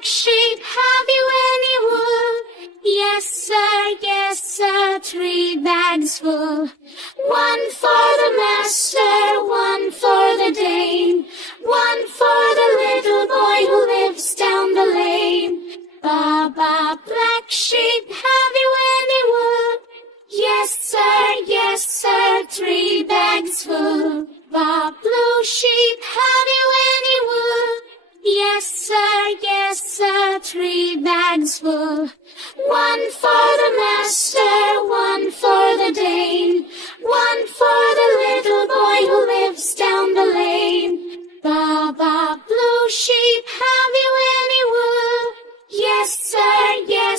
black sheep, have you any wool? Yes sir, 3 bags full. 1 for the master, 1 for the dame, 1 for the little boy who lives down the lane. Baba, black sheep, have you any wool? Yes sir, 3 bags full. Ba, blue sheep, have you any wool? Yes sir, 3 bags full. 1 for the master, 1 for the dame, 1 for the little boy who lives down the lane. Baba, blue sheep, have you any wool? Yes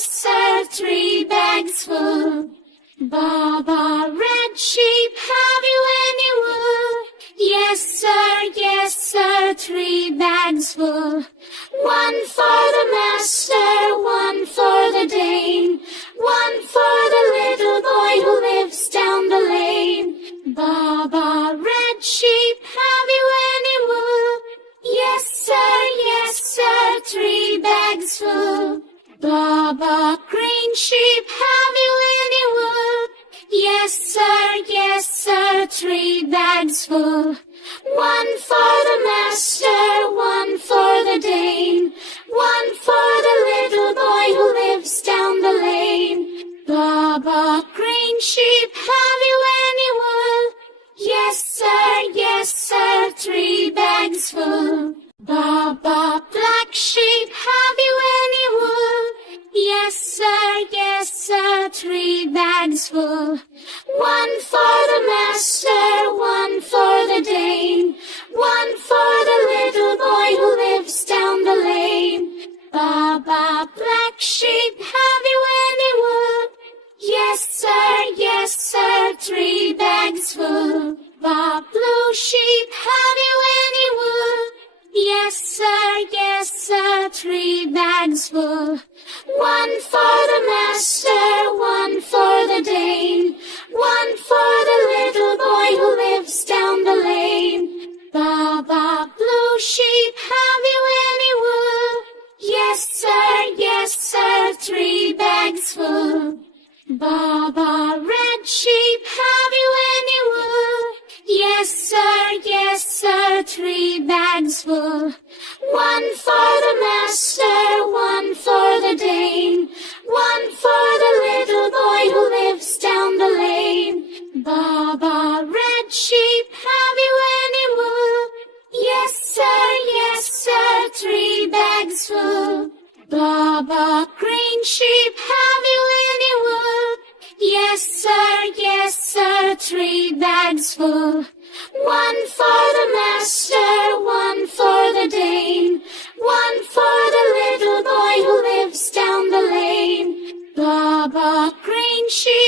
sir, 3 bags full. Baba, red sheep, have you any wool? Yes sir, 3 bags full. 1 for the master, 1 for the dame, 1 for the little boy who lives down the lane. Baba, red sheep, have you any wool? Yes sir, 3 bags full. Baba, green sheep, have you any wool? Yes sir, 3 bags full. 1 for the master, 1 for the dame, 1 for the little boy who lives down the lane. Baba, green sheep, have you any wool? Yes sir, 3 bags full. Baba, black sheep, have you any wool? Yes sir, 3 bags full. 1 for the master, 1 for the dame, 1 for the little boy who lives down the lane. Baba, black sheep, have you any wool? Yes sir, 3 bags full. Baba, blue sheep, have you any wool? Yes sir, 3 bags full. 1 for the master, 1 for the dame, 1 for the little boy who lives down the lane. Baba, blue sheep, have you any wool? Yes sir, 3 bags full. Baba, red sheep, have you any wool? Yes sir, 3 bags full. 1 for the master, 1 for the dame, 1 for the little boy who lives down the lane. Baba, red sheep, have you any wool? Yes sir, 3 bags full. Baba, green sheep, have you any wool? Yes sir, 3 bags full. 1 for the master, 1 for the dame, 1 for the little boy who lives down the lane. Baba, green sheep,